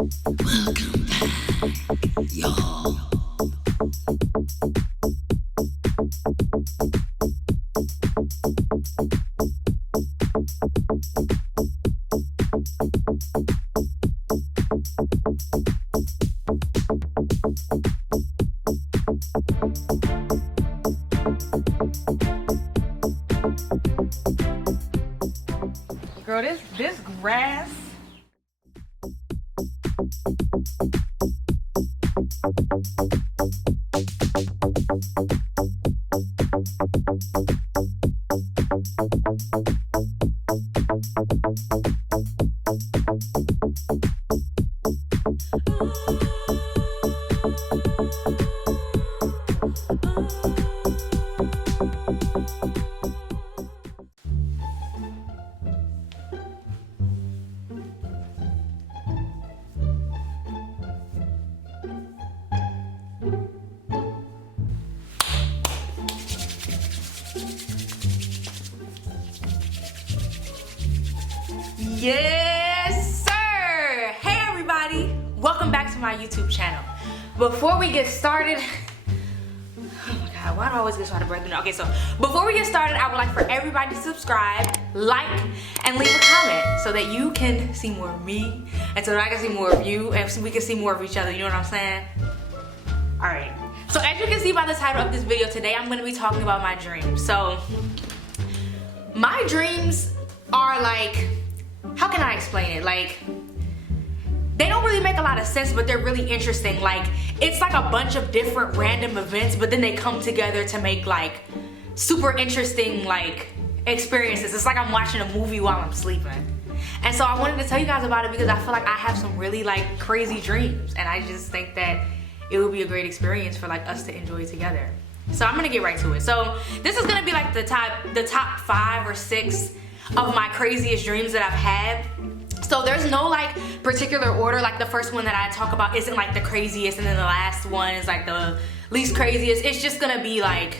Welcome back, y'all. Girl, this grass. Yes, sir! Hey everybody! Welcome back to my YouTube channel. Before we get started, oh my god, why do I always get started breaking? Okay, so before we get started, I would like for everybody to subscribe, like, and leave a comment so that you can see more of me, and so that I can see more of you, and so we can see more of each other, you know what I'm saying? Alright, so as you can see by the title of this video, today I'm going to be talking about my dreams. So, my dreams are like, how can I explain it? Like, they don't really make a lot of sense, but they're really interesting. Like, it's like a bunch of different random events, but then they come together to make like super interesting like experiences. It's like I'm watching a movie while I'm sleeping. And so I wanted to tell you guys about it because I feel like I have some really like crazy dreams, and I just think that it would be a great experience for like us to enjoy together. So I'm gonna get right to it. So this is gonna be like the top 5 or 6 of my craziest dreams that I've had. So there's no like particular order. Like the first one that I talk about isn't like the craziest, and then the last one is like the least craziest. It's just gonna be like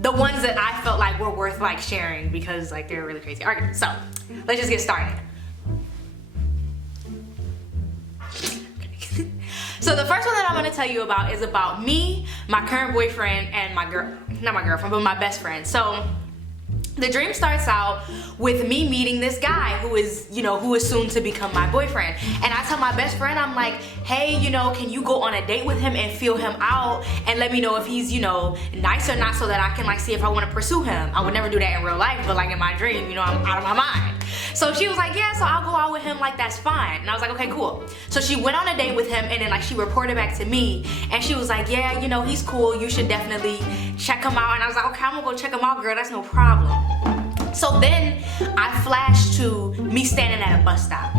the ones that I felt like were worth like sharing because like they're really crazy. All right, so let's just get started. So the first one that I'm gonna tell you about is about me, my current boyfriend, and not my girlfriend, but my best friend. So the dream starts out with me meeting this guy who is soon to become my boyfriend. And I tell my best friend, I'm like, hey, can you go on a date with him and feel him out and let me know if he's, nice or not, so that I can like see if I want to pursue him. I would never do that in real life, but like in my dream, I'm out of my mind. So she was like, yeah, so I'll go out with him, like that's fine. And I was like, okay, cool. So she went on a date with him, and then like she reported back to me, and she was like, yeah, he's cool, you should definitely check him out. And I was like, okay, I'm gonna go check him out, girl, that's no problem. So then I flashed to me standing at a bus stop.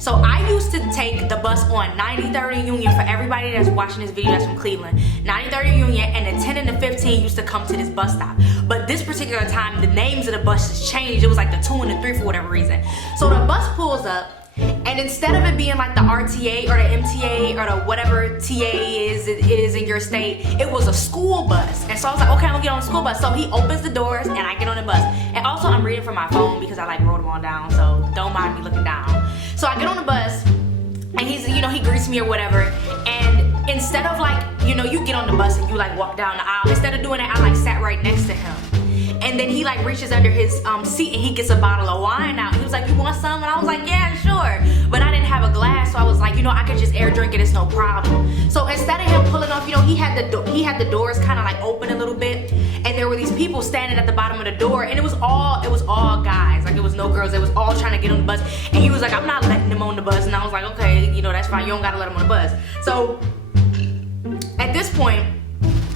So I used to take the bus on 93rd and Union. For everybody that's watching this video that's from Cleveland, 93rd and Union, and the 10 and the 15 used to come to this bus stop. But this particular time, the names of the buses changed. It was like the 2 and the 3 for whatever reason. So the bus pulls up, and instead of it being like the RTA or the MTA or the whatever TA it is in your state, it was a school bus. And so I was like, okay, I'm gonna get on the school bus. So he opens the doors and I get on the bus. And also I'm reading from my phone because I like wrote them all down, so don't mind me looking down. So I get on the bus and he's, he greets me or whatever. And instead of like, you get on the bus and you like walk down the aisle, instead of doing that, I like sat right next to him. And then he like reaches under his seat and he gets a bottle of wine out. He was like, you want some? And I was like, yeah, sure. But I didn't have a glass, so I was like, I could just air drink it, it's no problem. So instead of him pulling off, he had the doors kind of like open a little bit, and there were these people standing at the bottom of the door, and it was all guys. Like, it was no girls. They was all trying to get on the bus. And he was like, I'm not letting them on the bus. And I was like, okay, that's fine. You don't gotta let them on the bus. So at this point,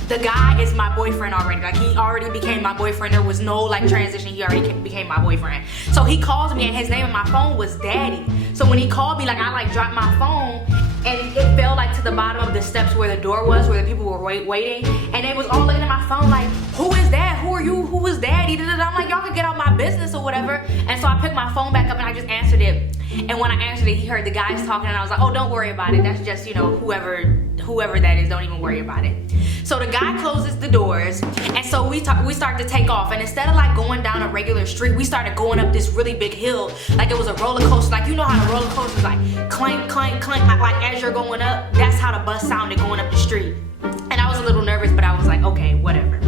the guy is my boyfriend already. Like, he already became my boyfriend. There was no like transition. He already became my boyfriend. So he calls me, and his name on my phone was Daddy. So when he called me, like, I like dropped my phone, and it fell like to the bottom of the steps where the door was, where the people were waiting. And they was all looking at my phone like, who is that? Who are you? Who is Daddy? I'm like, y'all can get out my business or whatever. And so I picked my phone back up and I just answered it. And when I answered it, he heard the guys talking, and I was like, oh, don't worry about it. That's just, whoever whoever that is, don't even worry about it. So the guy closes the doors, and so we start to take off. And instead of like going down a regular street, we started going up this really big hill, like it was a roller coaster. Like, you know how the roller coaster is like clank, clank, clank, like as you're going up. That's how the bus sounded going up the street. And I was a little nervous, but I was like, okay, whatever.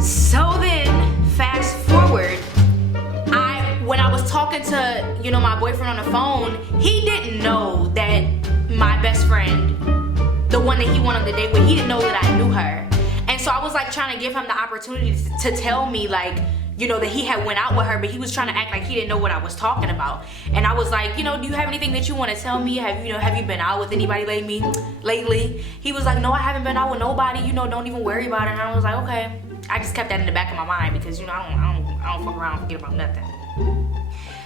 So then, fast forward, when I was talking to, you know, my boyfriend on the phone, he didn't know that my best friend, the one that he went on the date with, he didn't know that I knew her. And so I was like trying to give him the opportunity to tell me, like, you know, that he had went out with her, but he was trying to act like he didn't know what I was talking about. And I was like, you know, do you have anything that you want to tell me? Have you been out with anybody lately? He was like, no, I haven't been out with nobody, you know, don't even worry about it. And I was like, okay. I just kept that in the back of my mind because, you know, I don't fuck around and forget about nothing.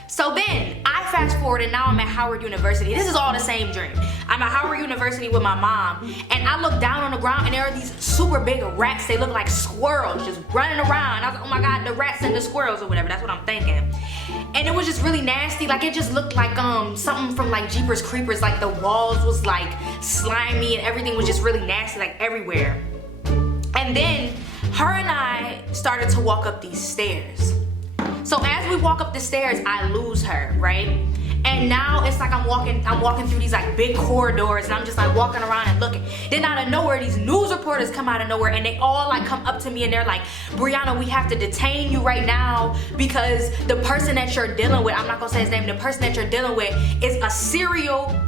So then I fast forward, and now I'm at Howard University. This is all the same dream. I'm at Howard University with my mom, and I look down on the ground, and there are these super big rats. They look like squirrels just running around. I was like, oh my God, the rats and the squirrels or whatever. That's what I'm thinking. And it was just really nasty. Like, it just looked like something from like Jeepers Creepers. Like the walls was like slimy, and everything was just really nasty, like everywhere. And then her and I started to walk up these stairs. So as we walk up the stairs, I lose her, right? And now it's like I'm walking through these like big corridors, and I'm just like walking around and looking. Then out of nowhere, these news reporters come out of nowhere, and they all like come up to me, and they're like, Brianna, we have to detain you right now because the person that you're dealing with, I'm not gonna say his name, the person that you're dealing with is a serial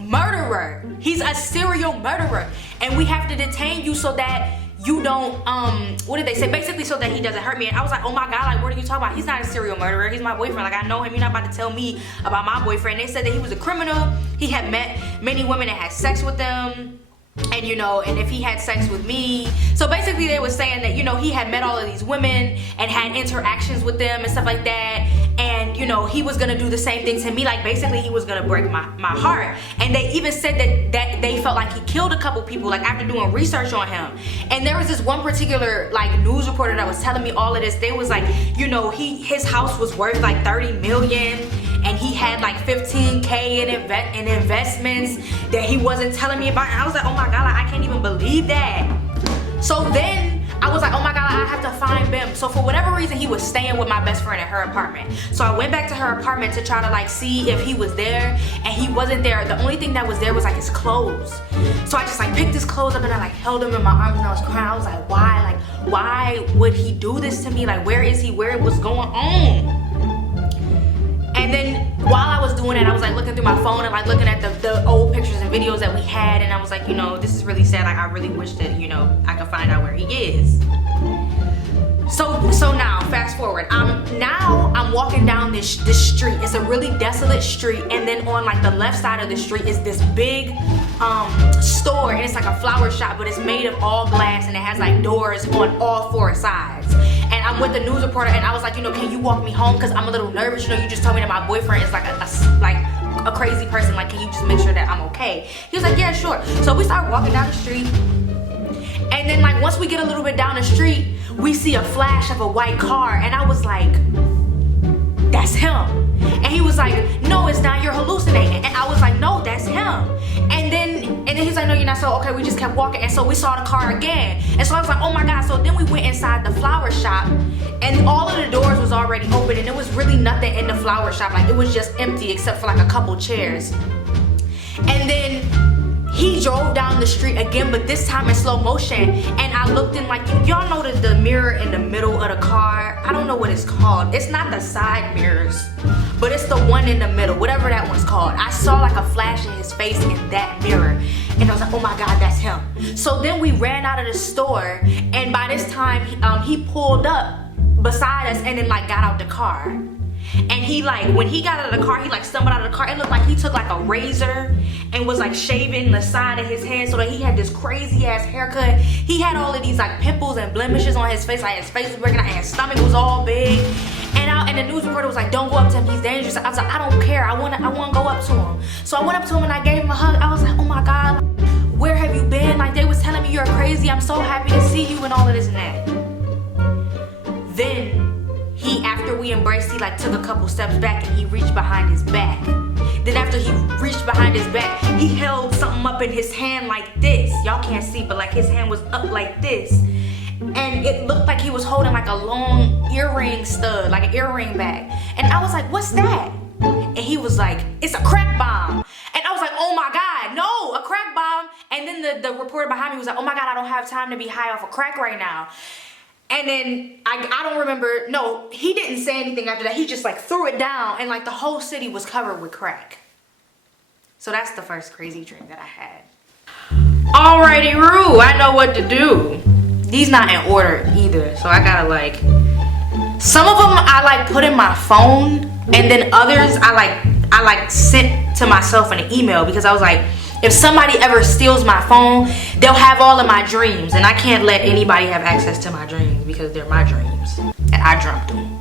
murderer. He's a serial murderer, and we have to detain you so that you don't, what did they say? Basically so that he doesn't hurt me. And I was like, oh my God, like, what are you talking about? He's not a serial murderer. He's my boyfriend. Like, I know him. You're not about to tell me about my boyfriend. They said that he was a criminal. He had met many women and had sex with them. And, you know, and if he had sex with me. So basically they were saying that, you know, he had met all of these women and had interactions with them and stuff like that. And, you know, he was gonna do the same thing to me. Like, basically he was gonna break my heart. And they even said that they felt like he killed a couple people, like, after doing research on him. And there was this one particular, like, news reporter that was telling me all of this. They was like, you know, his house was worth like 30 million. And he had like 15K in investments that he wasn't telling me about. And I was like, oh my God, like, I can't even believe that. So then I was like, oh my God, I have to find Bim. So for whatever reason, he was staying with my best friend at her apartment. So I went back to her apartment to try to like see if he was there, and he wasn't there. The only thing that was there was like his clothes. So I just like picked his clothes up and I like held him in my arms, and I was crying. I was like, why? Like, why would he do this to me? Like, where is he? What's going on? And then while I was doing it, I was like looking through my phone and like looking at the old pictures and videos that we had, and I was like, you know, this is really sad. Like, I really wish that, you know, I could find out where he is. So now, fast forward. I'm walking down this street. It's a really desolate street, and then on like the left side of the street is this big store, and it's like a flower shop, but it's made of all glass, and it has like doors on all four sides. And I'm with the news reporter, and I was like, you know, can you walk me home? Because I'm a little nervous. You know, you just told me that my boyfriend is like a crazy person. Like, can you just make sure that I'm okay? He was like, yeah, sure. So we started walking down the street. And then like once we get a little bit down the street, we see a flash of a white car. And I was like, that's him. And he was like, no, it's not, you're hallucinating. And I was like, no, that's him. And then he's like, no, you're not. So okay, we just kept walking, and so we saw the car again. And so I was like, oh my God. So then we went inside the flower shop, and all of the doors was already open, and there was really nothing in the flower shop. Like, it was just empty except for like a couple chairs. And then he drove down the street again, but this time in slow motion. And I looked in, like, y'all know the mirror in the middle of the car. I don't know what it's called. It's not the side mirrors, but it's the one in the middle, whatever that one's called. I saw like a flash in his face in that mirror, and I was like, oh my God, that's him. So then we ran out of the store, and by this time he pulled up beside us and then like got out the car. And he like, when he got out of the car, he like stumbled out of the car. It looked like he took like a razor and was like shaving the side of his head so that he had this crazy ass haircut. He had all of these like pimples and blemishes on his face. Like, his face was breaking out and his stomach was all big. And the news reporter was like, don't go up to him, he's dangerous. I was like, I don't care, I wanna go up to him. So I went up to him and I gave him a hug. I was like, oh my God, where have you been? Like, they was telling me you're crazy. I'm so happy to see you and all of this and that. Then after we embraced, he like took a couple steps back and he reached behind his back. Then after he reached behind his back, he held something up in his hand like this. Y'all can't see, but like his hand was up like this. And it looked like he was holding like a long earring stud, like an earring bag. And I was like, what's that? And he was like, it's a crack bomb. And I was like, oh my God, no, a crack bomb. And then the reporter behind me was like, oh my God, I don't have time to be high off a crack right now. And then I don't remember, no, he didn't say anything after that. He just like threw it down and like the whole city was covered with crack. So that's the first crazy dream that I had. Alrighty, Roo, I know what to do. These not in order either, so I gotta like, some of them I like put in my phone, and then others I like sent to myself in an email, because I was like, if somebody ever steals my phone, they'll have all of my dreams, and I can't let anybody have access to my dreams because they're my dreams and I dreamt them.